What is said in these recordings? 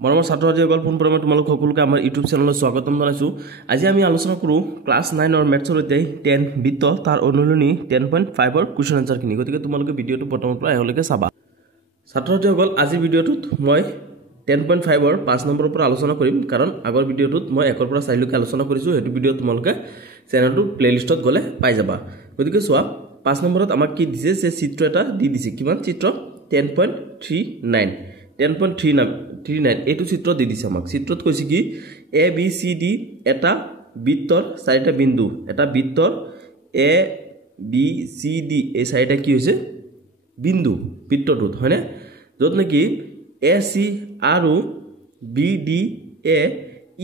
মৰমৰ ছাত্ৰ-ছাত্ৰীসকল পুনৰবাৰ তোমালোক সকলোকে আমাৰ ইউটিউব চেনেলত স্বাগতম জনাইছো। আজি আমি আলোচনা কৰো ক্লাছ 9 ৰ মেথছৰ অধ্যায় 10 বৃত্ত তাৰ অনুলনী 10.5 ৰ কোৱেশ্চন আনসাৰ খিনি। গতিকে তোমালোকে ভিডিওটো প্ৰথমৰ পৰা এলৈকে চাবা। ছাত্ৰ-ছাত্ৰীসকল আজি ভিডিওটোত মই 10.5 ৰ 5 নম্বৰৰ পৰা আলোচনা কৰিম, কাৰণ আগৰ ভিডিওটোত মই 1 ৰ পৰা 4 লৈকে আলোচনা কৰিছো। হেতু ভিডিও তোমালোকে চেনেলটোৰ প্লেলিষ্টত গলে পাই যাবা। গতিকে চোৱা 5 নম্বৰত আমাক কি দিছে যে চিত্ৰ এটা দি দিছে। কিমান চিত্ৰ 10.39 10.39 এইটো চিত্ৰ দি দিছে আমাক। চিত্ৰত কৈছে কি এ বি সি ডি এটা বৃত্তৰ চাৰিটা বিন্দু, এটা বৃত্তৰ এ বি সি ডি এই চাৰিটা কি হৈছে বিন্দু বৃত্তটোত, হয়নে? যত নেকি এ সি আৰু বি ডি এ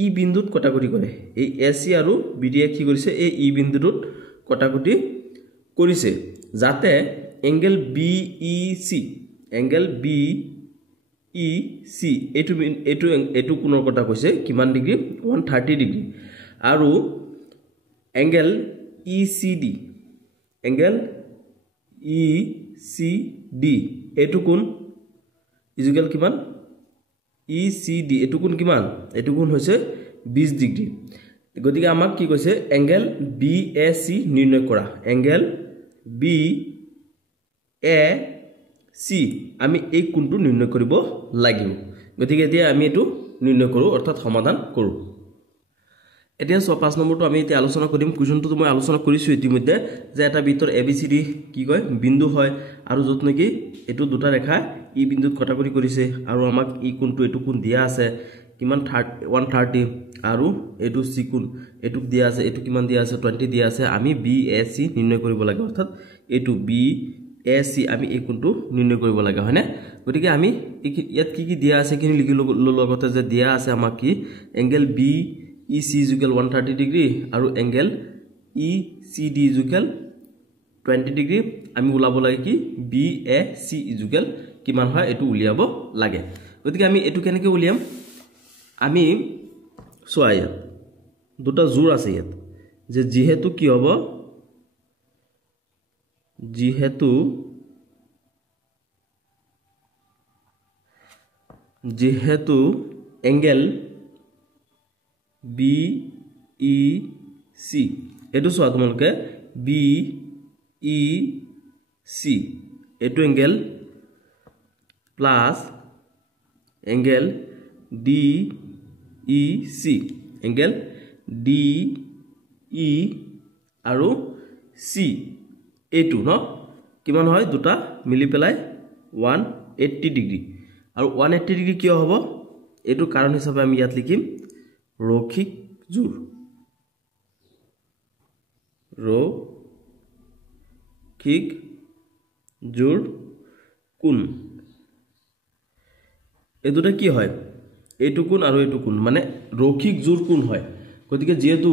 ই বিন্দুত কটাকটি কৰে। এই এ সি আৰু বি ডি এ কি কৰিছে এই ই বিন্দুটোত কটাকটি কৰিছে, যাতে angle B E C angle B E C এইটো কোণৰ কথা কৈছে কিমান ডিগ্ৰী 130 ডিগ্ৰী, আৰু এংগেল ই সি ডি এইটো কোণ ইজুকেল কিমান ই সি ডি এইটো কোণ কিমান, এইটো কোণ হৈছে 20 ডিগ্ৰী। গতিকে আমাক কি কৈছে এংগেল বি এ সি নিৰ্ণয় কৰা। এংগেল বি এ সি আমি এই কোণটো নিৰ্ণয় কৰিব লাগিব। গতিকে এতিয়া আমি এটো নিৰ্ণয় কৰো, অৰ্থাৎ সমাধান কৰো। এতিয়া 5 নম্বৰটো আমি এতিয়া আলোচনা কৰিম। কোৱেশ্চনটো মই আলোচনা কৰিছো ইতিমধ্যে যে এটা বৃত্তৰ এ বি সি ডি কি কয় বিন্দু হয়, আৰু যত নেকি এটো দুটা ৰেখা ই বিন্দুত কটাকটি কৰিছে, আৰু আমাক ই কোণটো এটো কোণ দিয়া আছে কিমান 130, আৰু এটো সি কোণ এটুক দিয়া আছে, এটো কিমান দিয়া আছে 20 দিয়া আছে। আমি বি এ সি নিৰ্ণয় কৰিব লাগে, অৰ্থাৎ এটো বি এ সি আমি এই কোণটো নিৰ্ণয় কৰিব লাগে, হয়নে? গতিকে আমি ইয়াত কি কি দিয়া আছে কিনি লিখি ললো আগতে যে দিয়া আছে আমাক কি angle B E C equal 130 degree আৰু angle E C D equal 20 degree. আমি উলাব লাগে কি বি এ সি ইকুৱেল কিমান হয় এটো উলিয়াব লাগে। গতিকে আমি এটো কেনেকৈ উলিয়াম, আমি চোৱা ইয়াত দুটা জোৰ আছে ইয়াত যে যেহেতু কি হ'ব যেহেতু এংগেল বি ই সি এটো চোৱা তোমালোকে বি ই সি এটো angle plus angle D E C angle D E আৰু সি এইটো ন কিমান হয় দুটা মিলি পেলাই 180 ডিগ্ৰী। আৰু 180 ডিগ্ৰী কিয় হ'ব এইটো কাৰণ হিচাপে আমি ইয়াত লিখিম ৰৈখিক জোৰ কোণ। এই দুটা কি হয় এইটো কোণ আৰু এইটো কোণ মানে ৰৈখিক জোৰ কোণ হয়। গতিকে যেহেতু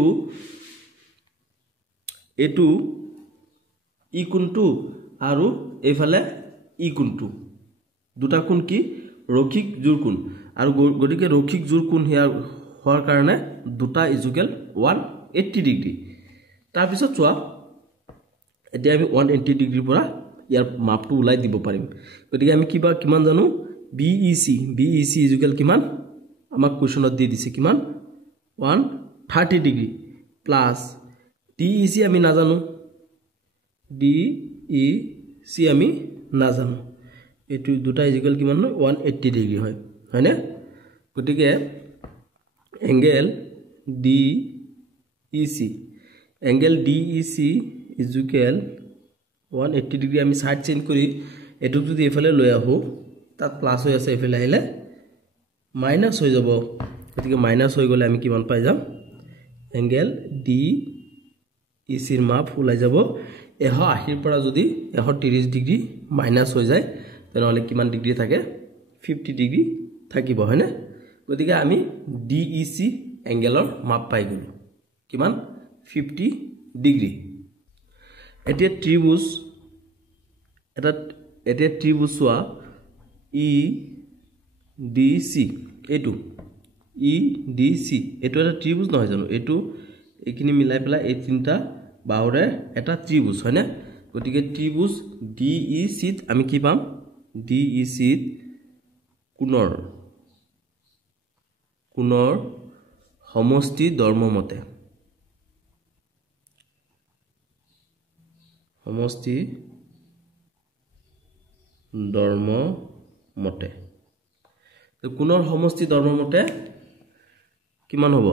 এইটো ই কোণটো আৰু এইফালে ই কোণটো দুটা কোণ কি ৰৈখিক জোৰ কোণ, আৰু গতিকে ৰৈখিক জোৰ কোণ হোৱাৰ কাৰণে দুটা ইজুকেল 180 ডিগ্ৰী। তাৰ পিছত চোৱা এতিয়া আমি 180 ডিগ্ৰীৰ পৰা ইয়াৰ মাপটো উলাই দিব পাৰিম। গতিকে আমি কিমান জানো বি ই সি ইজুকেল কিমান আমাক কোৱেশ্চনত দি দিছে কিমান 130 degree plus D E C আমি নাজানো, ডি ই সি আমি নাজানো, এইটো দুটা ইজুকেল কিমান হয় 180 ডিগ্ৰী হয়, হয়নে? গতিকে angle D E C is equal 180 degree. আমি সাইড চেঞ্জ কৰি এটুক যদি এফালে লৈ আহো তাত প্লাস হৈ আছে, এফালে আহিলে মাইনাস হৈ যাব। গতিকে মাইনাস হৈ গলে আমি কিমান পাই যাম এংগেল ডি ই সিৰ মাপ ওলাই যাব 180 পৰা যদি 130 ডিগ্ৰী মাইনাস হৈ যায় তেনেহলে কিমান ডিগ্ৰী থাকে 50 ডিগ্ৰী থাকিব, হয়নে? গতিকে আমি ডি ই সি এংগেলৰ মাপ পাই গলো কিমান 50 ডিগ্ৰী। এতিয়া ত্ৰিভুজ চোৱা ই ডি সি এইটো এটা ত্ৰিভুজ নহয় জানো, এইটো এইখিনি মিলাই পেলাই এই তিনটা বাহুৰে এটা ত্ৰিভুজ, হয়নে? গতিকে ত্ৰিভুজ ডি ই সিত আমি কি পাম ডি ই সিত কোণৰ কোণৰ সমষ্টি ধৰ্ম মতে কোণৰ সমষ্টি ধৰ্ম মতে কিমান হ'ব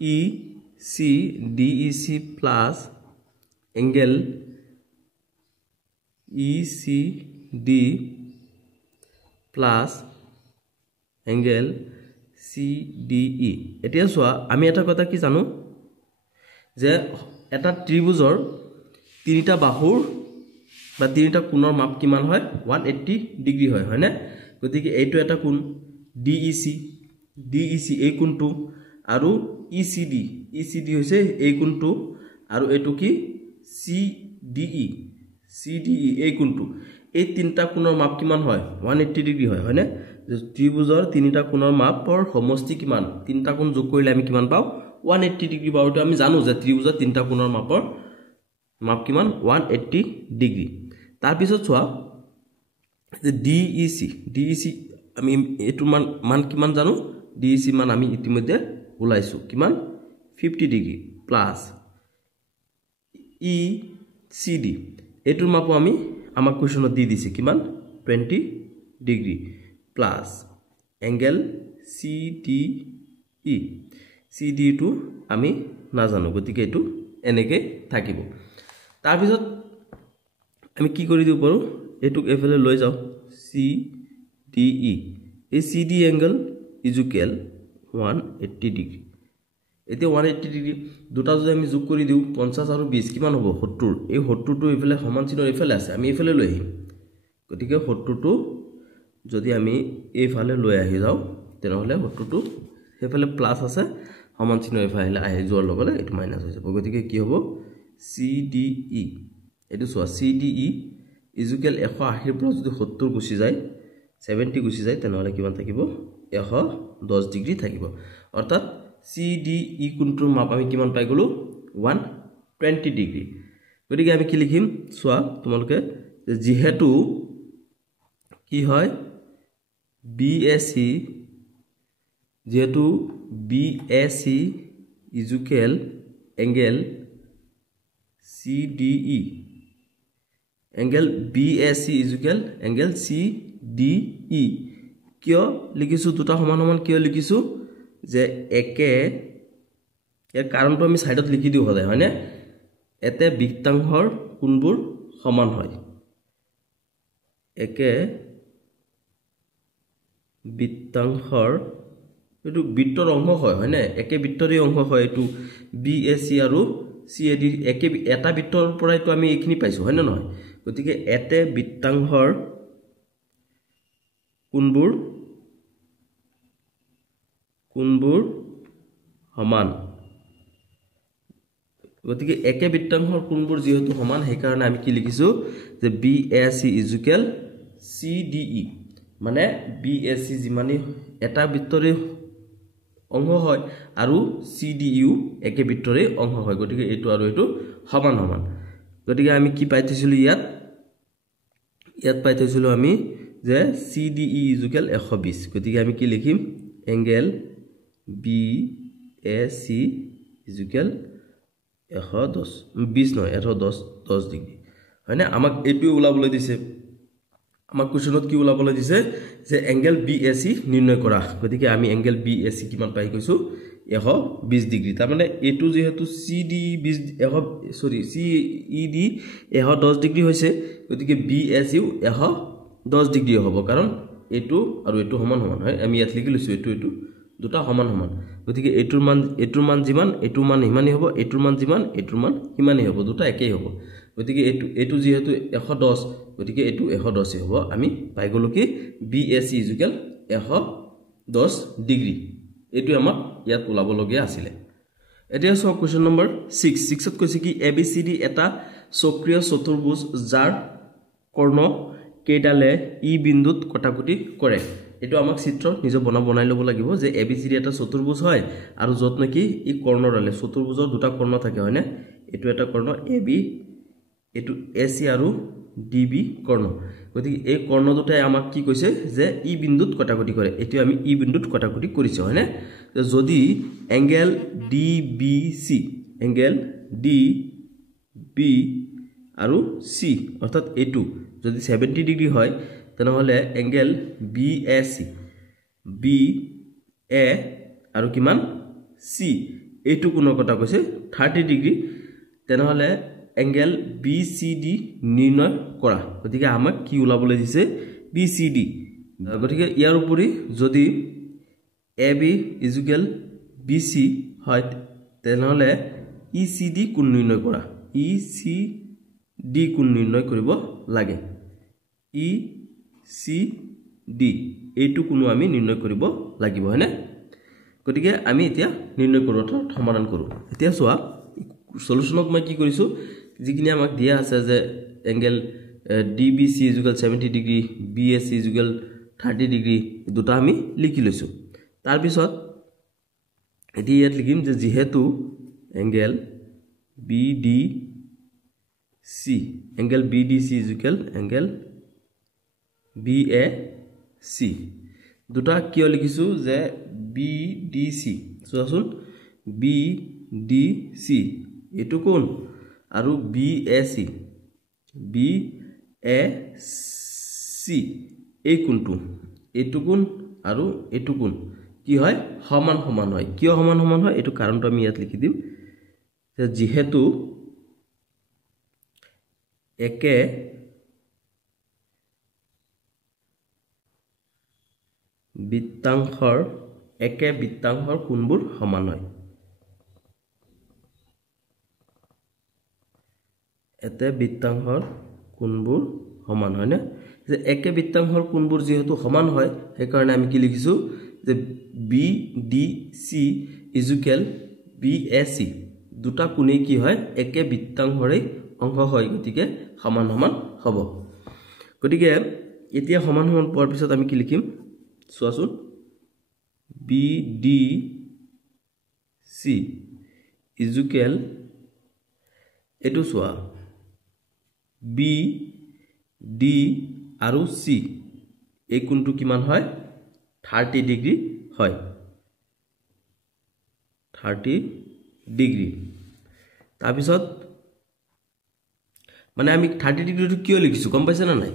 DEC plus angle ECD plus angle CDE এতিয়া চোৱা আমি এটা কথা কি জানো যে এটা ত্ৰিভুজৰ তিনিটা বাহুৰ বা তিনিটা কোণৰ মাপ কিমান হয় 180 ডিগ্ৰী হয় হয়নে গতিকে এইটো এটা কোণ DEC এই কোণটো আৰু ECD হৈছে এই কোণটো আৰু এটো কি CDE এই কোণটো এই তিনিটা কোণৰ মাপ কিমান হয় 180 ডিগ্ৰী হয় হয়নে ত্ৰিভুজৰ তিনিটা কোণৰ মাপৰ সমষ্টি কিমান তিনিটা কোণ যোগ কৰিলে আমি কিমান পাও 180 ডিগ্ৰী পাওঁটো আমি জানো যে ত্ৰিভুজৰ তিনিটা কোণৰ মাপৰ মাপ কিমান 180 ডিগ্ৰী তাৰ পিছত চোৱা যে DEC আমি এটো মান কিমান জানো DEC মান আমি ইতিমধ্যে উলাইছো কিমান 50 ডিগ্ৰী প্লাস ECD এটোৰ মাপো আমি আমাক কোৱেশ্যনত দি দিছে কিমান 20 ডিগ্ৰী প্লাস এঙ্গেল CDE টো আমি না জানো গতিকে এটো এনেকে থাকিব তাৰ পিছত আমি কি কৰি দিও পাৰো এটুক এফালে লৈ যাও CDE এই CD এঙ্গেল ইকুয়াল 180 ডিগ্ৰী এতিয়া 180 ডিগ্ৰী দুটা যদি আমি যোগ কৰি দিও 50 আৰু 20 কিমান হ'ব 70 এই 70 টো এফালে সমান চিহ্ন এফালে আছে আমি এফালে লৈ আহিম গতিকে 70 টো যদি আমি এফালে লৈ আহি যাও তেনেহলে 70 টো এফালে প্লাস আছে সমান চিহ্ন এফালে আহি যোৱাৰ লগে এটো মাইনাস হৈ যাব গতিকে কি হ'ব CDE এটো চোৱা CDE ইকুয়াল 180 পৰা যদি 70 গুছি যায় 70 গুছি যায় তেনেহলে কিমান থাকিব 110 ডিগ্ৰী থাকিব অৰ্থাৎ CDE কোণটোৰ মাপ আমি কিমান পাই গলো 120 ডিগ্ৰী গতিকে আমি কি লিখিম চোৱা তোমালোকে যেহেতু কি হয় BAC equal angle CDE angle BAC equal angle CDE কিয় লিখিছো দুটা সমান সমান কিয় লিখিছো যে একে এর কারণটো আমি সাইডত লিখি দিও হলে হয়নে এতে বৃত্তাংশৰ কোণবোৰ সমান হয় একে বৃত্তাংশৰ এটো বৃত্তৰ অংশ হয় হয়নে একে বৃত্তৰে অংশ হয় এটো BAC আৰু CAD একে এটা বৃত্তৰ পৰাই তো আমি এইখিনি পাইছো হয় না নহয় গতিকে এতে বৃত্তাংশৰ কোণবোৰ সমান গতিকে একে বৃত্তাংশৰ কোণবোৰ যেহেতু সমান সেই কাৰণে আমি কি লিখিছো যে BAC ইকুয়াল CDE মানে BAC যিমানি এটা বৃত্তৰে অংশ হয় আৰু CDU একে বৃত্তৰে অংশ হয় গতিকে এটো আৰু এটো সমান সমান গতিকে আমি কি পাইছিলো ইয়াত পাইছিলো আমি যে CDE ইকুয়াল 120 গতিকে আমি কি লিখিম এঙ্গেল BAC ইকুয়াল 110 20 নহয় 110 ডিগ্ৰী হয়নে আমাক এটো উলাবলৈ দিছে আমাক কোৱেশ্যনত কি উলাবলৈ দিছে যে এঙ্গেল BAC নিৰ্ণয় কৰা গতিকে আমি এঙ্গেল BAC কিমান পাই কৈছো 120 ডিগ্ৰী তাৰ মানে এটো যেহেতু CED 110 ডিগ্ৰী হৈছে গতিকে BAC 110 ডিগ্ৰী হ'ব কাৰণ এটো আৰু এটো সমান সমান হয় আমি ইয়াত লিখি লৈছো এটো দুটা সমান সমান গতিকে এটোৰ মান যিমান এটোৰ মান হিমানি হ'ব এটোৰ মান যিমান এটোৰ মান হিমানি হ'ব দুটা একেই হ'ব গতিকে এটো যেহেতু 110 গতিকে এটো 110 হ'ব আমি পাই গলো কি BAC ইকুয়াল 110 ডিগ্ৰী এটো আমাক ইয়াত উলাব লগিয়া আছিল এতিয়া সব কোৱেশ্চন নম্বৰ 6 ত কৈছে কি ABCD এটা চক্ৰীয় চতুৰ্ভুজ যাৰ কৰ্ণ কেইডালে ই বিন্দুত কটাকটি কৰে এটো আমাক চিত্ৰ নিজে বনাই লব লাগিব যে ABCD এটা চতুৰ্ভুজ হয় আৰু যত নেকি ই কৰ্ণডালে চতুৰ্ভুজৰ দুটা কৰ্ণ থাকে হয়নে এটো এটা কৰ্ণ AB এটো AC আৰু ডিবি কৰ্ণ গতিকে এই কৰ্ণ দুটাই আমাক কি কৈছে যে ই বিন্দুত কটাকটি কৰে এটি আমি ই বিন্দুত কটাকটি কৰিছো হয়নে যদি এংগেল ডিবিসি এংগেল ডিবি আৰু সি অৰ্থাৎ এটু যদি 70 ডিগ্ৰী হয় তেনেহলে এংগেল বিএসি বি এ আৰু কিমান সি এটু কোণৰ কথা কৈছে 30 ডিগ্ৰী তেনেহলে এংগেল বিসিডি নিৰ্ণয় কৰা গতিকে আমাক কি উলাবলৈ দিছে বিসিডি গতিকে ইয়াৰ উপৰি যদি এবি ইকুৱেল বিসি হয় তেনেহলে ইসিডি কোণ নিৰ্ণয় কৰা ইসিডি কোণ নিৰ্ণয় কৰিব লাগে ইসিডি এইটো কোণ আমি নিৰ্ণয় কৰিব লাগিব হয়নে গতিকে আমি এতিয়া নিৰ্ণয় কৰোঁ সমাধান কৰোঁ এতিয়া চোৱা সলিউশনক মই কি কৰিছো যিকিনি আমাক দিয়া আছে যে angle DBC equal 70 degree BAC equal 30 degree দুটা আমি লিখি লৈছো তাৰ পিছত এটি ইয়াত লিখিম যে যেহেতু angle BDC angle BDC equal angle BAC দুটা কিয় লিখিছো যে বিডিসি চোৱাচোন বিডিসি এটো কোণ আৰু বিএসি বিএসি এই কোণটো এটো কোণ আৰু এটো কোণ কি হয় সমান সমান হয় কিয় সমান সমান হয় এটো কাৰণটো আমি ইয়াত লিখি দিম যে যেহেতু একে বৃত্তাংশৰ কোণবোৰ সমান হয় এতে বৃত্তাংশৰ কোণবোৰ সমান হয় না যে একে বৃত্তাংশৰ কোণবোৰ যেহেতু সমান হয় সেই কাৰণে আমি কি লিখিছো যে বিডিসি ইকুৱেল বিএসি দুটা কোণে কি হয় একে বৃত্তাংশৰে অংশ হয় গতিকে সমান সমান হ'ব গতিকে এতিয়া সমান সমান পোৱাৰ পিছত আমি কি লিখিম চোৱাচোন বিডিসি ইকুৱেল এটো চোৱা বি ডি আৰু সি এই কোণটো কিমান হয় 30 ডিগ্ৰী হয় 30 ডিগ্ৰী তাৰ পিছত মানে আমি 30 ডিগ্ৰীটো কিয় লিখিছো গম পাইছে না নাই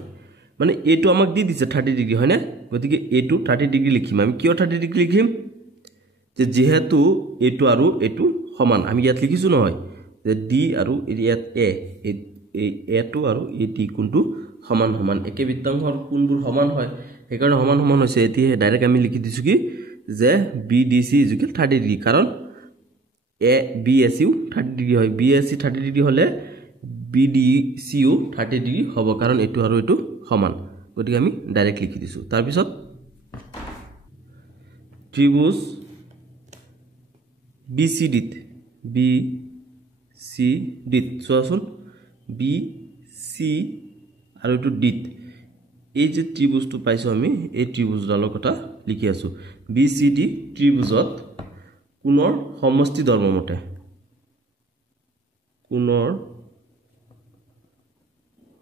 মানে এটো আমাক দি দিছে 30 ডিগ্ৰী হয় না গতিকে এটো 30 ডিগ্ৰী লিখিম আমি কিয় 30 ডিগ্ৰী লিখিম যে যেহেতু এটো আৰু এটো সমান আমি ইয়াত লিখিছো নহয় যে ডি আৰু ইয়াত এটো আৰু এটি কোণটো সমান সমান একে বৃত্তাংশৰ কোণবোৰ সমান হয় সেই কাৰণে সমান সমান হৈছে এতিয়া ডাইৰেক্ট আমি লিখি দিছো কি যে বিডিসি ইকুৱেল 30 ডিগ্ৰী কাৰণ এ বিএসিও 30 ডিগ্ৰী হয় বিএসি 30 ডিগ্ৰী হলে বিডিসিও 30 ডিগ্ৰী হ'ব কাৰণ এটো আৰু এটো সমান গতিকে আমি ডাইৰেক্ট লিখি দিছো তাৰ পিছত ত্ৰিভুজ বিসিডিত চোৱাচোন বিসি আৰু এটো ডিত এই যে ত্ৰিভুজটো পাইছো আমি এই ত্ৰিভুজডালৰ কথা লিখি আছো বিসিডি ত্ৰিভুজত কোণৰ সমষ্টি ধৰ্ম মতে কোণৰ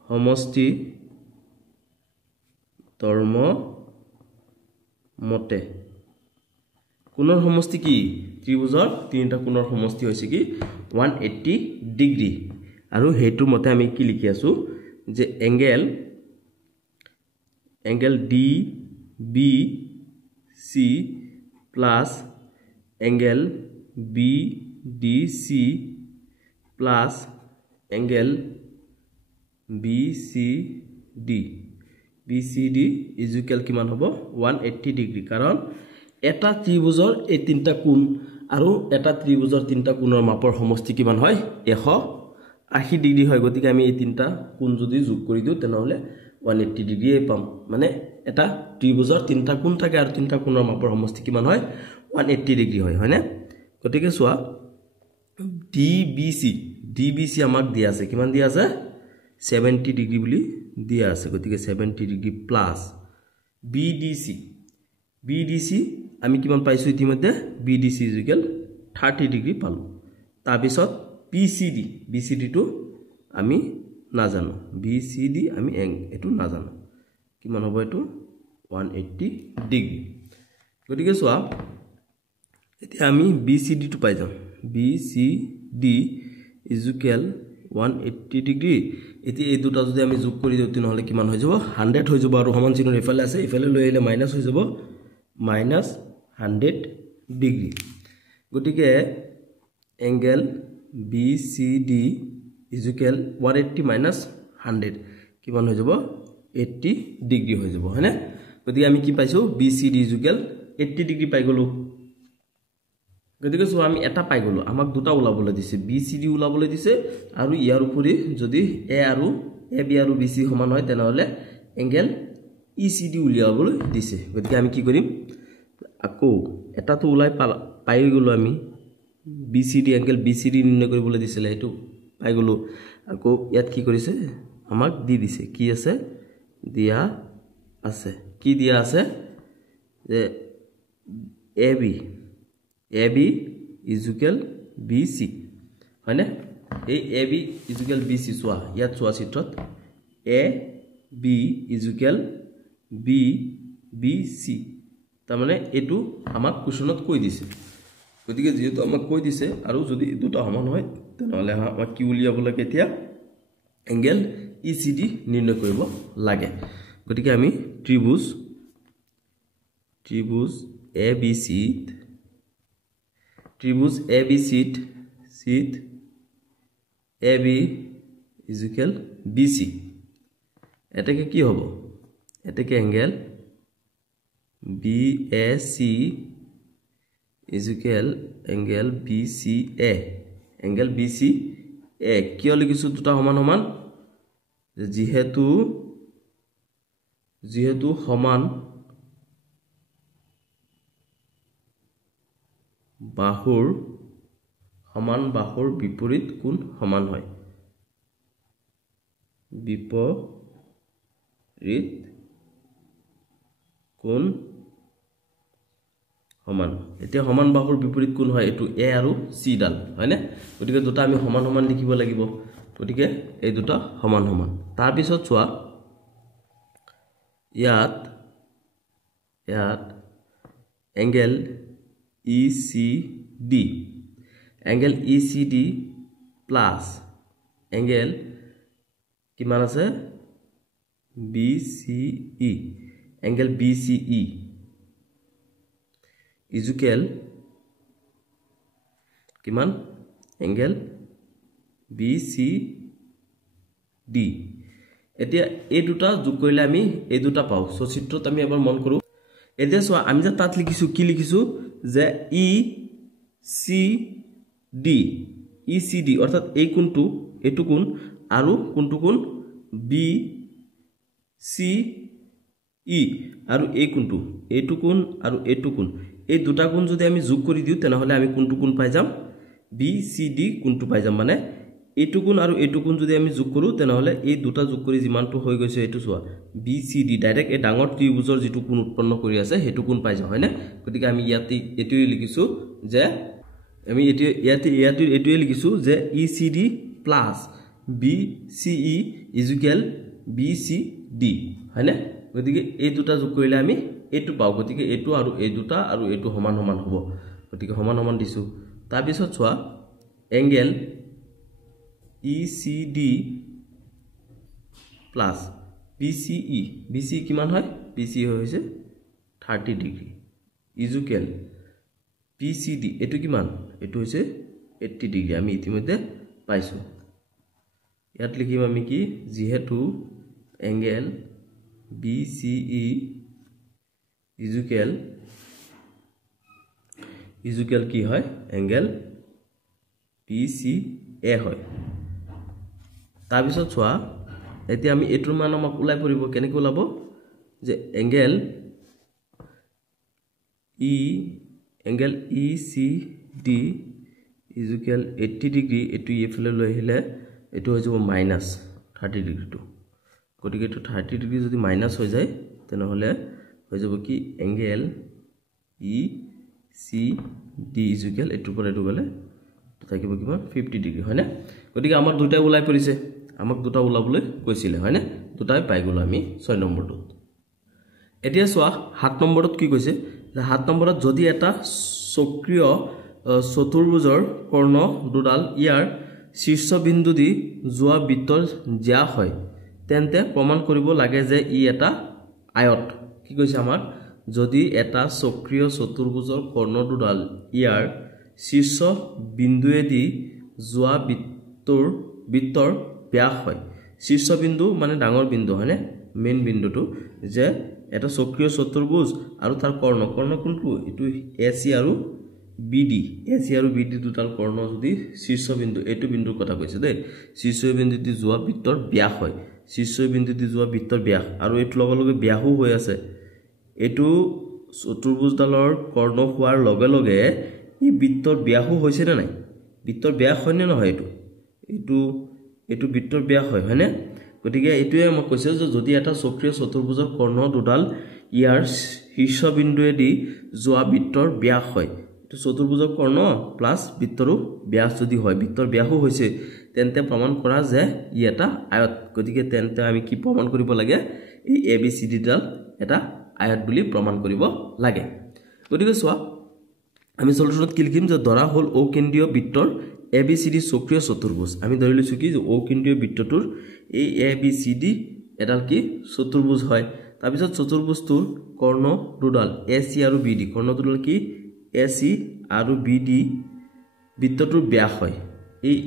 সমষ্টি ধৰ্ম মতে কোণৰ সমষ্টি কি ত্ৰিভুজৰ তিনিটা কোণৰ সমষ্টি হৈছে কি 180 ডিগ্ৰী আৰু হেতু মতে আমি কি লিখি আছো যে এংগেল ডি বি সি প্লাস এংগেল বি ডি সি প্লাস এংগেল বি সি ডি ইকুৱেল কিমান হ'ব 180 ডিগ্ৰী কাৰণ এটা ত্ৰিভুজৰ এই তিনটা কোণ আৰু এটা ত্ৰিভুজৰ তিনটা কোণৰ মাপৰ সমষ্টি কিমান হয় 180 ডিগ্ৰী হয় গতিকে আমি এই তিনটা কোণ যদি যোগ কৰি দিও তেনেহলে 180 ডিগ্ৰী পাম মানে এটা ত্ৰিভুজৰ তিনটা কোণ থাকে আৰু তিনটা কোণৰ মাপৰ সমষ্টি কিমান হয় 180 ডিগ্ৰী হয় হয়নে গতিকে চোৱা ডিবিসি আমাক দিয়া আছে কিমান দিয়া আছে 70 ডিগ্ৰী বুলি দিয়া আছে গতিকে 70 ডিগ্ৰী প্লাস বিডিসি আমি কিমান পাইছো ইতিমধ্যে বিডিসি ইকুৱেল 30 ডিগ্ৰী পালো তাৰ পিছত বিসিডি টো আমি নাজানো BCD আমি এটো নাজানো কিমান হ'ব এটো 180 ডিগ্ৰী গতিকে চোৱা এতিয়া আমি BCD টো পাই যাম BCD is equal 180 ডিগ্ৰী এতিয়া এই দুটা যদি আমি যোগ কৰি দিও তেনেহলে কিমান হৈ যাব 100 হৈ যাব আৰু সমান চিহ্ন এফালে আছে এফালে লৈ আহিলে মাইনাস হৈ যাব -100 ডিগ্ৰী গতিকে angle BCD is equal 180 minus 100 কিমান হৈ যাব 80 ডিগ্ৰী হৈ যাব হয়নে গতিকে আমি কি পাইছো BCD is equal 80 ডিগ্ৰী পাই গলো গতিকে সো আমি এটা পাই গলো আমাক দুটা উলাবলৈ দিছে BCD উলাবলৈ দিছে আৰু ইয়াৰ উপৰি যদি A আৰু AB আৰু BC সমান হয় তেনেহলে এংগল ECD উলিয়াবলৈ দিছে গতিকে আমি কি কৰিম আকৌ এটা তো উলাই পাই গলো আমি BCD এংগল BCD নিৰ্ণয় কৰিবলৈ দিছিল এটো পাই গলো আকৌ ইয়াত কি কৰিছে আমাক দি দিছে কি আছে দিয়া আছে কি দিয়া আছে যে AB is equal BC হয়নে এই AB is equal BC সোয়া ইয়াত সোয়া চিত্ৰত AB is equal BC তাৰ মানে এটো আমাক কোৱেশ্যনত কৈ দিছে গতিকে যেহেতু আমাক কৈ দিছে আৰু যদি দুটা সমান হয় তেনেহলে আমাক কি উলিয়াব লাগে এতিয়া এংগল ECD নিৰ্ণয় কৰিব লাগে গতিকে আমি ত্ৰিভুজ ABC ত্রিভুজ ABC সিট AB is equal BC এটাকে কি হবে এটাকে angle BAC is equal angle BCA angle BCA কিয় লিখিছো দুটা সমান সমান যেহেতু সমান বাহুৰ বিপৰীত কোণ সমান হয় বিপৰীত কোণ সমান এতিয়া সমান বাহুৰ বিপৰীত কোণ হয় এটো A আৰু C ডাল হয়নে গতিকে দুটা আমি সমান সমান লিখিব লাগিব গতিকে এই দুটা সমান সমান তাৰ পিছত চোৱা ইয়াত angle ECD angle ECD plus angle কিমান আছে BCE angle BCE is equal কিমান এংগল BCD এতিয়া এই দুটা যোগ কৰিলে আমি এই দুটা পাও সো চিত্ৰত আমি এবাৰ মন কৰো এতিয়া সো আমি যে তাত লিখিছো কি লিখিছো যে ECD অর্থাৎ এই কোণটো এটু কোণ আৰু কোণটো কোণ BCE আৰু এই কোণটো এটু কোণ আৰু এটু কোণ এই দুটা কোণ যদি আমি যোগ কৰি দিও তেনেহলে আমি কোণটো কোণ পাই যাম BCD কোণটো পাই যাম মানে এটু কোণ আৰু এটু কোণ যদি আমি যোগ কৰো তেনেহলে এই দুটা যোগ কৰি যিমানটো হৈ গৈছে এটু সোয়া BCD ডাইৰেক্ট এই ডাঙৰ ত্ৰিভুজৰ যেটো কোণ উৎপন্ন কৰি আছে হেতু কোণ পাই যাম হয়নে গতিকে আমি ইয়াতে এটুই লিখিছো যে আমি এটুই লিখিছো যে ECD plus BCE is equal BCD হয়নে গতিকে এই দুটা যোগ কৰিলে আমি এটু পাও গতিকে এটু আৰু এই দুটা আৰু এটু সমান সমান হ'ব গতিকে সমান সমান দিছো তাৰ পিছত চোৱা এংগল ECD plus BCE কিমান হয় BCE হৈছে 30 ডিগ্ৰী is equal BCD এটো কিমান এটো হৈছে 80 ডিগ্ৰী আমি ইতিমধ্যে পাইছো ইয়াত লিখিম আমি কি যেহেতু এংগল BCE is equal কি হয় এংগল BCA হয় তাৰ পিছত চোৱা এতিয়া আমি এটুৰ মান আমাক উলাই পৰিব কেনেকৈ ওলাব যে angle ECD is equal 80 degree এটু এফালে লৈ আহিলে এটু হৈ যাব -30 ডিগ্ৰী টু গতিকে এটু 30 ডিগ্ৰী যদি মাইনাস হৈ যায় তেনেহলে হৈ যাব কি এংগল ECD is equal এটুৰ পৰা এটু গলে থাকিব কিমান 50 ডিগ্ৰী হয়নে গতিকে আমাৰ দুটা উলাই পৰিছে আমাক দুটা ওলাবলৈ কৈছিলে হয়নে দুটাই পাই গলো আমি 6 নম্বৰটোত এতিয়া চোৱা 7 নম্বৰত কি কৈছে 7 নম্বৰত যদি এটা চক্ৰীয় চতুৰ্ভুজৰ কৰ্ণ দুডাল ইয়াৰ শীৰ্ষবিন্দু দি যোৱা বৃত্তৰ জ্যা হয় তেন্তে প্ৰমাণ কৰিব লাগে যে ই এটা আয়ত কি কৈছে আমাক যদি এটা চক্ৰীয় চতুৰ্ভুজৰ কৰ্ণ দুডাল ইয়াৰ শীৰ্ষ বিন্দুৱেদি যোৱা বৃত্তৰ ব্যাস হয় শীৰ্ষ বিন্দু মানে ডাঙৰ বিন্দু হয়নে মেইন বিন্দুটো যে এটা চক্ৰীয় চতুৰ্ভুজ আৰু তাৰ কৰ্ণ কোনটো এটো AC আৰু BD দুটাল কৰ্ণ যদি শীৰ্ষ বিন্দু এটো বিন্দুৰ কথা কৈছে দেই শীৰ্ষ বিন্দুদি যোৱা বৃত্তৰ ব্যাস হয় শীৰ্ষ বিন্দুদি যোৱা বৃত্তৰ ব্যাস আৰু এটো লগে ব্যাসও হৈ আছে এটো চতুৰ্ভুজডালৰ কৰ্ণ হোৱাৰ লগে ই বৃত্তৰ ব্যাসও হৈছে না নাই বৃত্তৰ ব্যাস হয় নে নহয় এটো বৃত্তৰ ব্যাস হয় হয়নে গতিকে এটোৱে মই কৈছে যে যদি এটা চক্ৰীয় চতুৰ্ভুজৰ কৰ্ণ দুডাল ইয়াৰ শীৰ্ষ বিন্দুৱেদি যোৱা বৃত্তৰ ব্যাস হয় এটো চতুৰ্ভুজৰ কৰ্ণ প্লাস বৃত্তৰো ব্যাস যদি হয় বৃত্তৰ ব্যাসও হৈছে তেন্তে প্ৰমাণ কৰা যে ই এটা আয়ত গতিকে তেন্তে আমি কি প্ৰমাণ কৰিব লাগে এই ABCD ডাল এটা আয়ত বুলি প্ৰমাণ কৰিব লাগে গতিকে চোৱা আমি সলিউশনত কি লিখিম যে ধৰা হল অকেন্দ্ৰীয় বৃত্তৰ ABCD চক্ৰীয় চতুৰ্ভুজ আমি ধৰি লৈছো কি যে অকেন্দ্ৰীয় বৃত্তটোৰ এই ABCD এডাল কি চতুৰ্ভুজ হয় তাৰ পিছত চতুৰ্ভুজটোৰ কৰ্ণ দুডাল AC আৰু BD কৰ্ণ দুডাল কি AC আৰু BD বৃত্তটোৰ ব্যাস হয় এই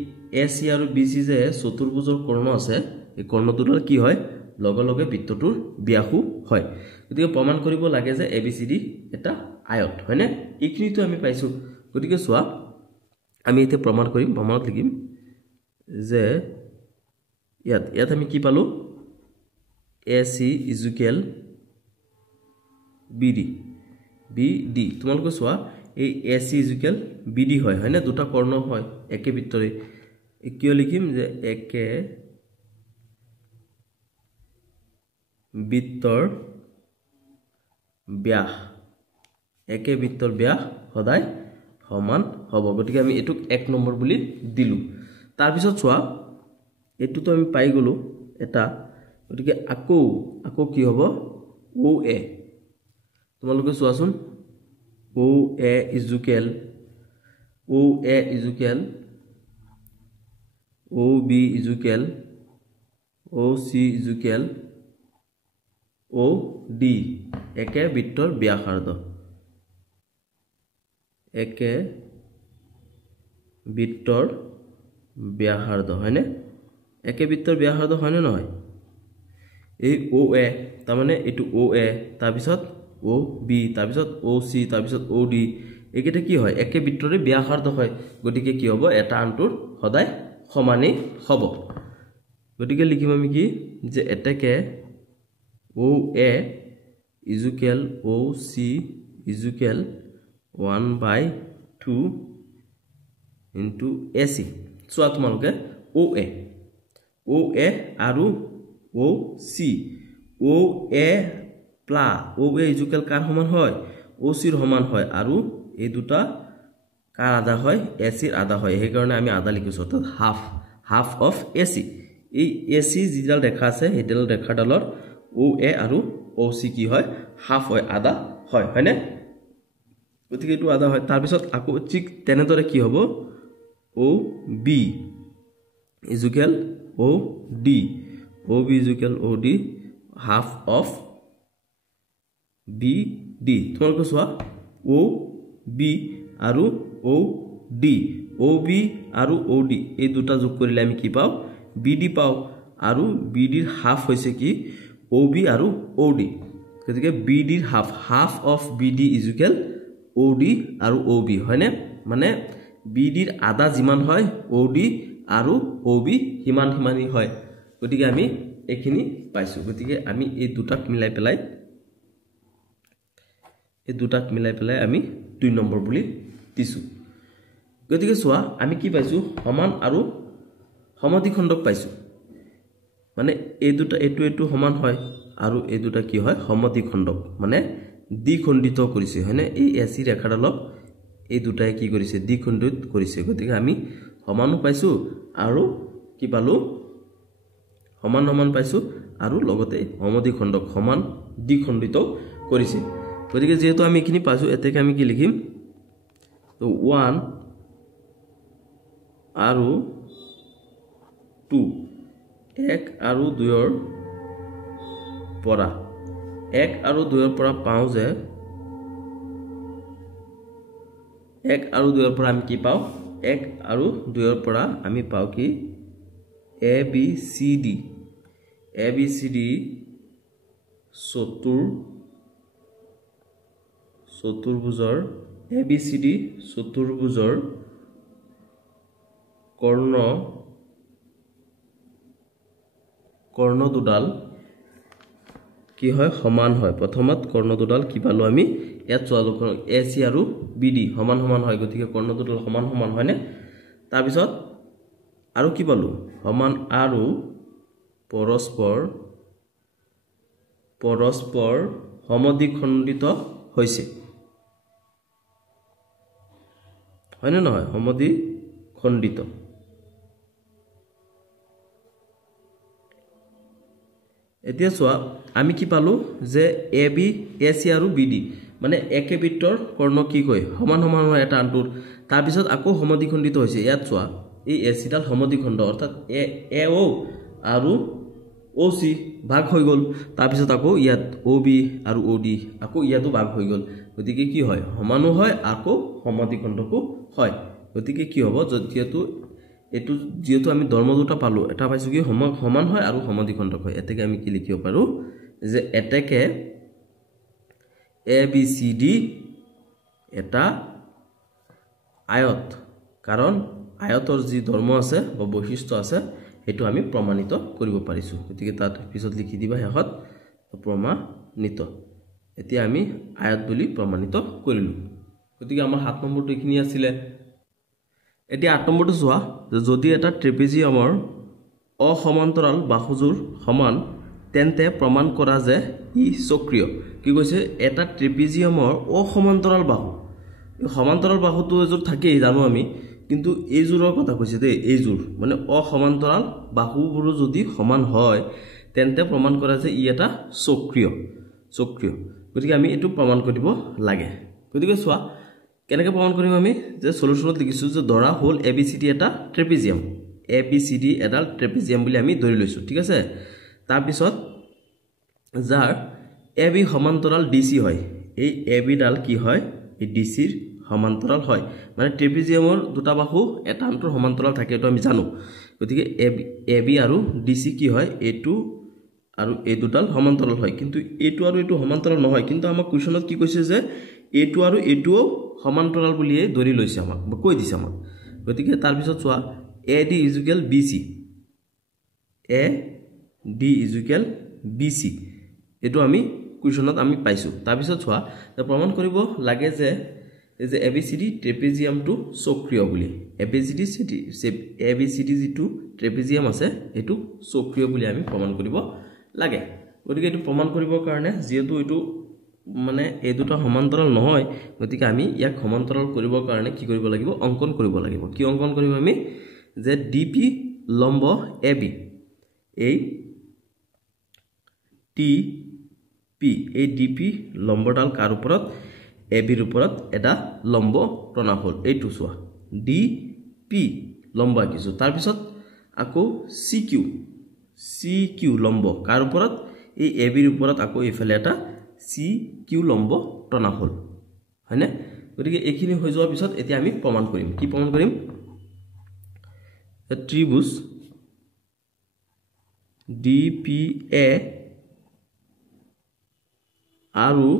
AC আৰু BC যে চতুৰ্ভুজৰ কৰ্ণ আছে এই কৰ্ণ দুডাল কি হয় লগে বৃত্তটোৰ ব্যাসও হয় গতিকে প্ৰমাণ কৰিব লাগে যে ABCD এটা আয়ত হয়নে এইখিনিটো আমি পাইছো গতিকে চোৱা আমি এতে প্ৰমাণ কৰিম প্ৰমাণত লিখিম যে ইয়াত আমি কি পালো AC BD তোমালোকে চোৱা এই AC BD হয় হয়নে দুটা কৰ্ণ হয় একে বৃত্তৰে কিয় লিখিম যে একে বৃত্তৰ ব্যাস একে বৃত্তৰ ব্যাস সদায় সমান হ'ব গতিকে আমি এটুক 1 নম্বৰ বুলি দিলু তাৰ পিছত চোৱা এটুটো আমি পাই গলো এটা গতিকে আকৌ কি হ'ব OA তোমালোকে চোৱাচোন OA OB OC OD একে বৃত্তৰ ব্যাসাৰ্ধ একে বৃত্তৰ ব্যাসাৰ্ধ হয়নে একে বৃত্তৰ ব্যাসাৰ্ধ হয়নে নহয় এই OA তাৰ মানে এটো OA তাৰ পিছত OB তাৰ পিছত OC তাৰ পিছত OD একেটা কি হয় একে বৃত্তৰে ব্যাসাৰ্ধ হয় গতিকে কি হ'ব এটা আনটোৰ সদায় সমানেই হ'ব গতিকে লিখিম আমি কি যে এটাকে OA OC 1/2 into AC চোৱা তোমালোকে OA আৰু OC OA প্লাস OA কাৰ সমান হয় OC ৰ সমান হয় আৰু এই দুটা কাৰ আধা হয় AC ৰ আধা হয় সেই কাৰণে আমি আধা লিখিছো অৰ্থাৎ হাফ অফ AC এই AC যিডাল ৰেখা আছে হেডাল ৰেখাডালৰ OA আৰু OC কি হয় হাফ হয় আধা হয় হয়নে গতিকে এটো আধা হয় তাৰ পিছত আকৌ ঠিক তেনেদৰে কি হ'ব OB OD OD half of BD তোমালোকে চোৱা OB আৰু OD OB আৰু OD এই দুটা যোগ কৰিলে আমি কি পাও BD পাও আৰু BD ৰ হাফ হৈছে কি OB আৰু OD গতিকে BD ৰ হাফ অফ BD OD আৰু OB হয়নে মানে BD ৰ আধা যিমান হয় OD আৰু OB হিমানহি হয় গতিকে আমি এখিনি পাইছো গতিকে আমি এই দুটাক মিলাই পেলাই আমি 2 নম্বৰ বুলি দিছো গতিকে চোৱা আমি কি পাইছো সমান আৰু সমদ্বিখণ্ডক পাইছো মানে এই দুটা এটো সমান হয় আৰু এই দুটা কি হয় সমদ্বিখণ্ডক মানে দ্বিখণ্ডিত কৰিছে হয়নে এই AC ৰেখাডালক এই দুটাই কি কৰিছে দ্বিখণ্ডিত কৰিছে গতিকে আমি সমানো পাইছো আৰু কি পালো সমান সমান পাইছো আৰু লগতে সমদ্বিখণ্ডক সমান দ্বিখণ্ডিত কৰিছে গতিকে যেহেতু আমি এখিনি পাইছো এতেকে আমি কি লিখিম তো 1 আৰু 2 1 আৰু 2 ৰ পৰা 1 আৰু 2 ৰ পৰা পাও যে 1 আৰু 2 ৰ পৰা আমি কি পাও 1 আৰু 2 ৰ পৰা আমি পাও কি a b c d চতুৰ্ভুজৰ a b c d চতুৰ্ভুজৰ কৰ্ণ দুডাল কি হয় সমান হয় প্ৰথমত কৰ্ণ দুডাল কি পালো আমি ইয়াত চোৱালো AC আৰু BD সমান সমান হয় গতিকে কৰ্ণ দুডাল সমান সমান হয় নে তাৰ পিছত আৰু কি পালো সমান আৰু পৰস্পৰ সমদ্বিখণ্ডিত হৈছে হয় নে নহয় সমদ্বিখণ্ডিত এতিয়া চোৱা আমি কি পালো যে AB AC আৰু BD মানে একে বৃত্তৰ কৰ্ণ কি কয় সমান সমান হয় এটা আনটোৰ তাৰ পিছত আকৌ সমদ্বিখণ্ডিত হৈছে ইয়াত চোৱা এই AC ডাল সমদ্বিখণ্ড অৰ্থাৎ AO আৰু OC ভাগ হৈ গল তাৰ পিছত আকৌ ইয়াত OB আৰু OD আকৌ ইয়াতো ভাগ হৈ গল গতিকে কি হয় সমানো হয় আকৌ সমদ্বিখণ্ডকো হয় গতিকে কি হ'ব যেহেতু আমি ধৰ্ম দুটা পালো এটা পাইছো কি সমান হয় আৰু সমদ্বিখণ্ডক হয় এতেকে আমি কি লিখিব পাৰো যে এতেকে ABCD এটা আয়ত কাৰণ আয়তৰ যি ধৰ্ম আছে বা বৈশিষ্ট্য আছে এটো আমি প্ৰমাণিত কৰিব পাৰিছো গতিকে তাত পিছত লিখি দিবা হেহত প্ৰমাণিত এতিয়া আমি আয়ত বুলি প্ৰমাণিত কৰিলো গতিকে আমাৰ 7 নম্বৰটো এখিনি আছিল এতিয়া 8 নম্বৰটো চোৱা যদি এটা ট্ৰেপিজিয়ামৰ অসমান্তৰাল বাহুযোৰ সমান তেন্তে প্ৰমাণ কৰা যে ই চক্ৰীয় কি কৈছে এটা ট্ৰেপিজিয়ামৰ অসমান্তৰাল বাহু সমান্তৰাল বাহুটো এজোৰ থাকেই জানো আমি কিন্তু এইজোৰৰ কথা কৈছে দে এইজোৰ মানে অসমান্তৰাল বাহুবোৰ যদি সমান হয় তেন্তে প্ৰমাণ কৰা যে ই এটা চক্ৰীয় গতিকে আমি এটো প্ৰমাণ কৰিব লাগে গতিকে চোৱা কেনেকৈ প্ৰমাণ কৰিম আমি যে সলিউশনত লিখিছো যে ধৰা হল ABCD এটা ট্ৰেপিজিয়াম ABCD এডাল ট্ৰেপিজিয়াম বুলি আমি ধৰি লৈছো ঠিক আছে তাৰ পিছত যাৰ AB সমান্তৰাল DC হয় এই AB ডাল কি হয় এই DC ৰ সমান্তৰাল হয় মানে ট্ৰেপিজিয়ামৰ দুটা বাহু এটা আনটোৰ সমান্তৰাল থাকে এটো আমি জানো গতিকে AB আৰু DC কি হয় এটো আৰু এই দুটাল সমান্তৰাল হয় কিন্তু এটো আৰু এটো সমান্তৰাল নহয় কিন্তু আমাক কোৱেশ্চনত কি কৈছে যে এটো আৰু এটোও সমান্তৰাল বুলিয়ে ধৰি লৈছে আমাক কৈ দিছে আমাক গতিকে তাৰ পিছত চোৱা AD = BC AD = BC এটো আমি কোৱেশ্চনত আমি পাইছো তাৰ পিছত চোৱা প্ৰমাণ কৰিব লাগে যে ABCD ট্ৰেপিজিয়ামটো চক্ৰীয় বুলি ABCD যেটো ট্ৰেপিজিয়াম আছে এটো চক্ৰীয় বুলি আমি প্ৰমাণ কৰিব লাগে গতিকে এটো প্ৰমাণ কৰিবৰ কাৰণে যেহেতু এটো মানে এই দুটা সমান্তৰাল নহয় গতিকে আমি ইয়াক সমান্তৰাল কৰিবৰ কাৰণে কি কৰিব লাগিব অঙ্কন কৰিব লাগিব কি অঙ্কন কৰিম আমি যে DP লম্ব AB এই TP এই DP লম্বডাল কাৰ ওপৰত AB ৰ ওপৰত এটা লম্ব টনা হল এইটো চোৱা DP লম্ব আঁকিছো তাৰ পিছত আকৌ CQ লম্ব কাৰ ওপৰত এই AB ৰ ওপৰত আকৌ ইফালে এটা CQ লম্ব টনা হল হয়নে গতিকে এখিনি হৈ যোৱাৰ পিছত এতিয়া আমি প্ৰমাণ কৰিম কি প্ৰমাণ কৰিম ত্ৰিভুজ DPA আৰু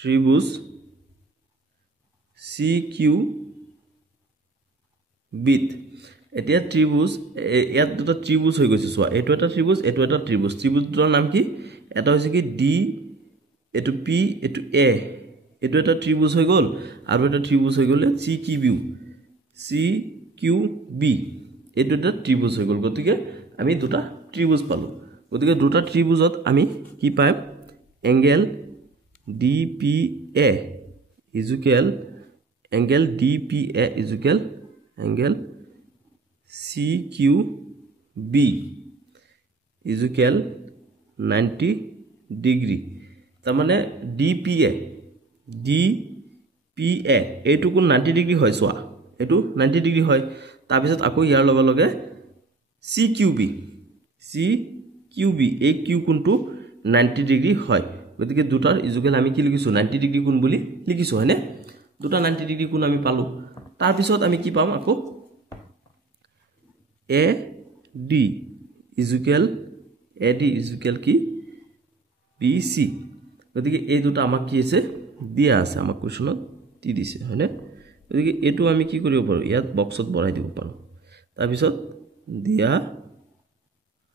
ত্ৰিভুজ CQB এতিয়া ত্ৰিভুজ ইয়াত দুটা ত্ৰিভুজ হৈ গৈছে চোৱা এটো এটা ত্ৰিভুজ এটো এটা ত্ৰিভুজ ত্ৰিভুজৰ নাম কি এটা হৈছে কি D এটো P এটো A এটো এটা ত্ৰিভুজ হৈ গল আৰু এটা ত্ৰিভুজ হৈ গল CQB এটো এটা ত্ৰিভুজ হৈ গল গতিকে আমি দুটা ত্ৰিভুজ পালো গতিকে দুটা ত্ৰিভুজত আমি কি পাম angle DPA angle DPA angle CQB B is equal 90 degree তাৰ মানে ডিপিএ এইটো কোন 90 ডিগ্ৰী হয় চোৱা এটো 90 ডিগ্ৰী হয় তাৰ পিছত আকৌ ইয়াৰ লগে লগে সিকিউবি এই কিউ কোনটো 90 ডিগ্ৰী হয় গতিকে দুটাৰ ইজুকেল আমি কি লিখিছো 90 ডিগ্ৰী কোণ বুলি লিখিছো হয়নে দুটা 90 ডিগ্ৰী কোণ আমি পালো তাৰ পিছত আমি কি পাম আকৌ এ ডি ইজুকেল কি বিসি গতিকে এই দুটা আমাক কি আছে দিয়া আছে আমাক কোৱেশ্যনত দি দিছে হয়নে গতিকে এটো আমি কি কৰিব পাৰো ইয়াত বক্সত বঢ়াই দিব পাৰো তাৰ পিছত দিয়া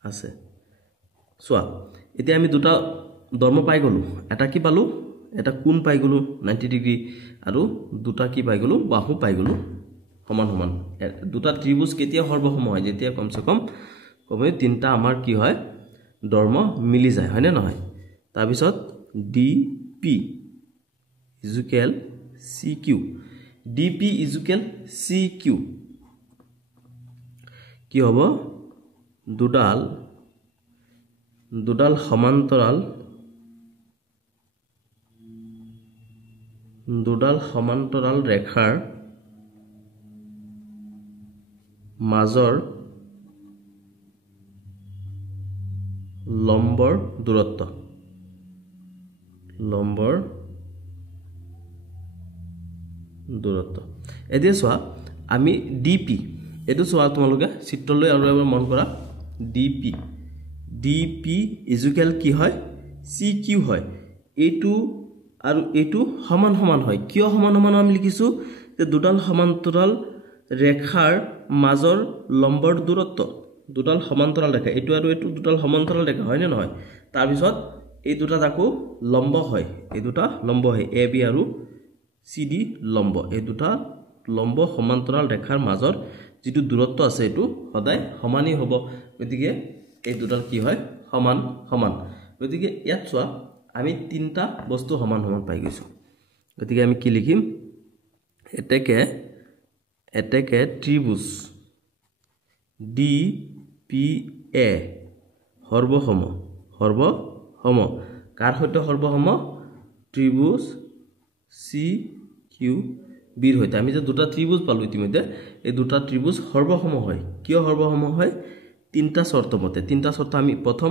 আছে সোয়া এতিয়া আমি দুটা ধৰ্ম পাই গলো এটা কি পালো এটা কোণ পাই গলো 90 ডিগ্ৰী আৰু দুটা কি পাই গলো বাহু পাই গলো সমান সমান দুটা ত্ৰিভুজ কেতিয়া সৰ্বসম হয় যেতিয়া কমসে কম কমে তিনটা আমাৰ কি হয় ধৰ্ম মিলি যায় হয়নে নহয় তাৰ পিছত ডিপি ইজুকেল সিকিউ ডিপি ইজুকেল সিকিউ কি হ'ব দুডাল সমান্তৰাল ৰেখাৰ মাজৰ লম্বৰ দূৰত্ব এতিয়া চোৱা আমি ডিপি এটো চোৱা তোমালোকে চিত্ৰলৈ আৰু এবাৰ মন কৰা ডিপি ইজুকেল কি হয় সিকিউ হয় এটো আৰু এটো সমান সমান হয় কিয় সমান সমান আমি লিখিছো যে দুডাল সমান্তৰাল ৰেখাৰ মাজৰ লম্বৰ দূৰত্ব দুডাল সমান্তৰাল ৰেখা এটো আৰু এটো দুডাল সমান্তৰাল ৰেখা হয় নে নহয় তাৰ পিছত এই দুটা তাকো লম্ব হয় এই দুটা লম্ব হয় এ বি আৰু সি ডি লম্ব এই দুটা লম্ব সমান্তৰাল ৰেখাৰ মাজৰ যেটো দূৰত্ব আছে এটো সদায় সমানই হ'ব গতিকে এই দুটাৰ কি হয় সমান গতিকে ইয়াত চোৱা আমি তিনটা বস্তু সমান পাই গৈছো গতিকে আমি কি লিখিম এতেকে ত্ৰিভুজ ডিপিএ সৰ্বসম কাৰ সৈতে সৰ্বসম ত্ৰিভুজ সিকিউ বিৰ সৈতে আমি যে দুটা ত্ৰিভুজ পালো ইতিমধ্যে এই দুটা ত্ৰিভুজ সৰ্বসম হয় কিয় সৰ্বসম হয় তিনটা শৰ্ত মতে তিনটা শৰ্ত আমি প্ৰথম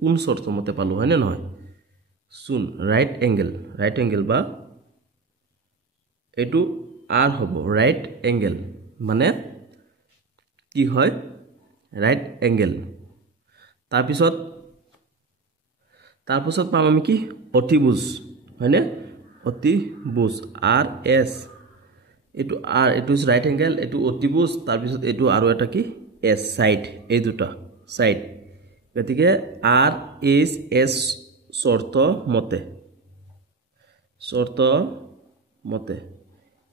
কোন শৰ্ত মতে পালো হয় নে নহয় শুন রাইট এঙ্গেল বা এটো আর হ'ব রাইট এঙ্গেল মানে কি হয় রাইট এঙ্গেল তাৰ পিছত পাম আমি কি অতিভুজ হয়নে অতিভুজ আৰ এস এটো ইজ ৰাইট এঙ্গেল এটো অতিভুজ তাৰ পিছত এটো আৰু এটা কি এস সাইড এই দুটা সাইড গতিকে আৰ এস শৰ্ত মতে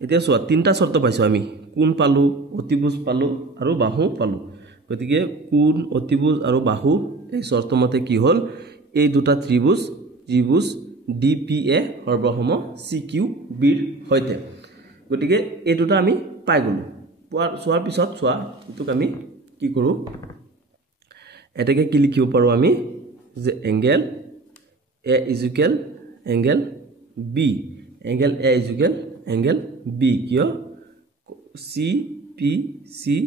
এতিয়া চোৱা তিনটা শৰ্ত পাইছো আমি কোণ পালো অতিভুজ পালো আৰু বাহু পালো গতিকে কোণ অতিভুজ আৰু বাহু এই শৰ্ত মতে কি হল এই দুটা ত্ৰিভুজ ডিপিএ সৰ্বসম সিকিউ বিৰ সৈতে গতিকে এই দুটা আমি পাই গলো চোৱাৰ পিছত চোৱা এটোক আমি কি কৰো এটাকে কি লিখিব পাৰো আমি যে angle A equal angle B angle A equal angle B কিয় CPCT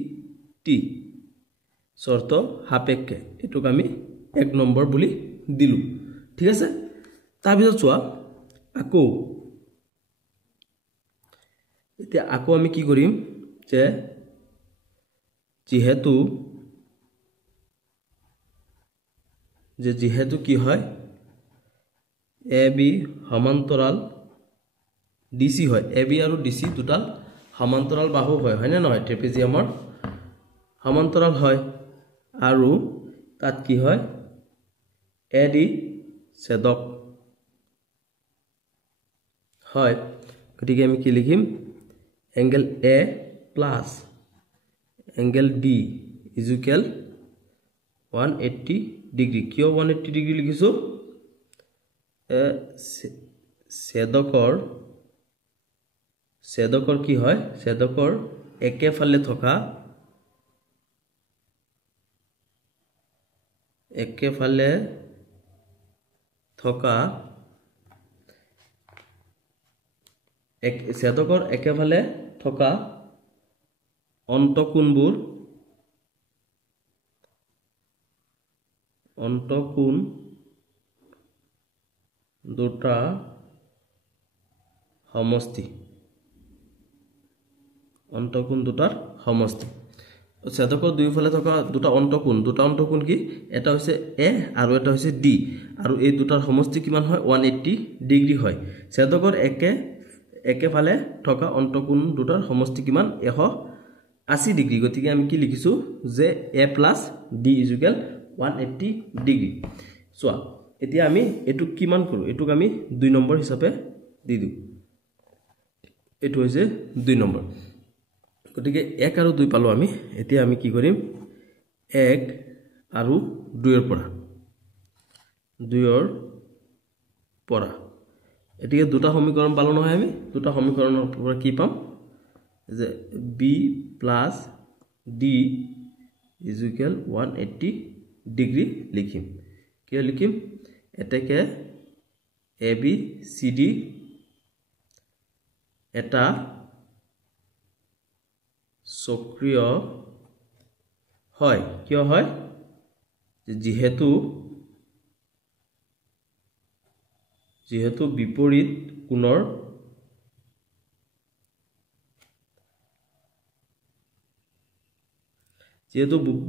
শর্ত সাপেক্ষে এটোক আমি 1 নম্বৰ বুলি দিলু ঠিক আছে তাৰ পিছত চোৱা আকৌ আমি কি কৰিম যে যেহেতু কি হয় এ বি সমান্তৰাল ডিসি হয় এ বি আৰু ডিসি দুটা সমান্তৰাল বাহু হয় না নহয় ট্ৰেপেজিয়ামৰ সমান্তৰাল হয় আৰু তাত কি হয় এ ডি ছেদক হয় গতিকে আমি কি লিখিম angle A plus angle D equal 180 degree কিয় 180 ডিগ্ৰী লিখিছো ছেদকৰ কি হয় ছেদকৰ একেফালে থকা একেফালে থকা ছেদকৰ একেফালে থকা অন্তকোণবোৰ অন্তকোণ দুটা সমষ্টি অন্তকোণ দুটাৰ সমষ্টি ছেদকৰ দুইফালে থকা দুটা অন্তকোণ কি এটা হৈছে এ আৰু এটা হৈছে ডি আৰু এই দুটাৰ সমষ্টি কিমান হয় 180 ডিগ্ৰী হয় ছেদকৰ একেফালে থকা অন্তকোণ দুটাৰ সমষ্টি কিমান 180 ডিগ্ৰী গতিকে আমি কি লিখিছো যে a + d = 180 ডিগ্ৰী চোৱা এতিয়া আমি এটু কিমান কৰো এটুক আমি 2 নম্বৰ হিচাপে দি দিও এটু হৈছে 2 নম্বৰ গতিকে 1 আৰু 2 পালো আমি এতিয়া আমি কি কৰিম 1 আৰু 2 ৰ পৰা এটিকে দুটা সমীকৰণ পালো নহয় আমি দুটা সমীকৰণৰ পৰা কি পাম যে b + d = 180 ডিগ্ৰী লিখিম কি লিখিম এটাকে ABCD এটা সক্ৰিয় হয় কিয় হয় যেহেতু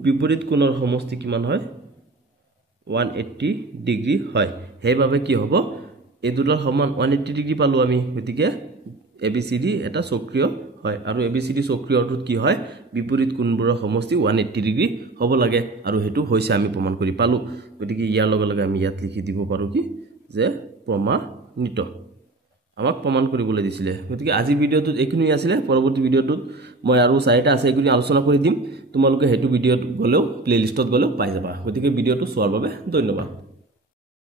বিপৰীত কোণৰ সমষ্টি কিমান হয় 180 ডিগ্ৰী হয় হেইভাবে কি হ'ব এই দুটাৰ সমান 180 ডিগ্ৰী পালো আমি গতিকে ABCD এটা সক্ৰিয় হয় আৰু ABCD সক্ৰিয় অৰ্থত কি হয় বিপৰীত কোণবোৰৰ সমষ্টি 180 ডিগ্ৰী হ'ব লাগে আৰু হেতু হৈছে আমি প্ৰমাণ কৰি পালো গতিকে ইয়াৰ লগে লগে আমি ইয়াত লিখি দিব পাৰো কি যে প্ৰমাণিত আমাক প্ৰমাণ কৰিবলৈ দিছিলে গতিকে আজি ভিডিওটো এইখিনি আছিল পৰৱৰ্তী ভিডিওটোত মই আৰু চাইটা আছে এইখিনি আলোচনা কৰি দিম তোমালোকে হেতু ভিডিওত গলেও প্লেলিষ্টত গলেও পাই যাবা গতিকে ভিডিওটো চোৱাৰ বাবে ধন্যবাদ